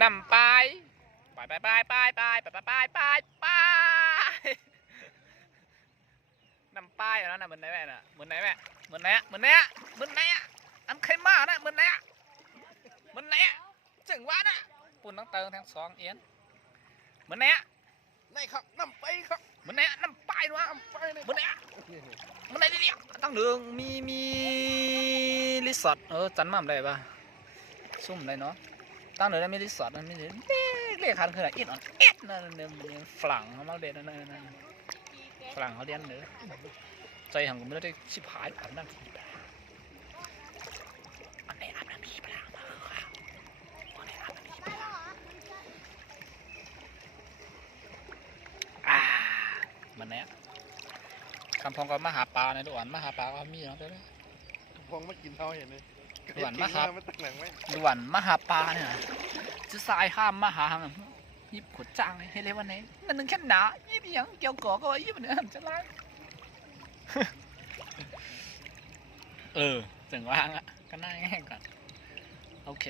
นำไปนำป้ายแล้วนะเหมือนไหนแม่น่ะเหมือนไหนแม่เหมือนไหนอะเหมือนไหนอะเหมือนไหนอะอันใครมานะเหมือนไหนอะเหมือนไหนอะจึงว่านะปุ่นต้องเติมทั้งสองเอียนเหมือนไหนอะไหนครับนำไปครับเหมือนไหนอะนำป้ายด้วยเหมือนไหนอะเหมือนไหนดิเนี่ยตั้งเดืองมีรีสอร์ทจันมั่มได้ปะซุ่มได้เนาะตั้งเดืองมีรีสอร์ทนั่นมีเรียกคันคืออะไรอินอ่อนเอ็ดนั่นเนี่ยฝรั่งเขามาเด่นนั่นฝรั่งเขาเรียนเนื้อใจหังกูไม่ได้ชิบหายแบบนั้นอันไหนอันนั้นมีปลามาค่ะอันไหนอันนั้นมีปลามันเนี้ยคำพองก็มาหาปลาในด่วนมาหาปลาก็มีเนาะเด้อ พองมากินเท่าเห็นเลย ด่วนมาหา มันตักหนังไหม ด่วนมาหาปลาเนี่ยจะสายข้ามมาหายิบขวดจ้างให้เลยวันนี้นั่นนึงแค่หนายิบยังเกี่ยวก่อก็ว่ายิบเนี่ยจะไล่จังว่างอ่ะก็น่าแง่ก่อนโอเค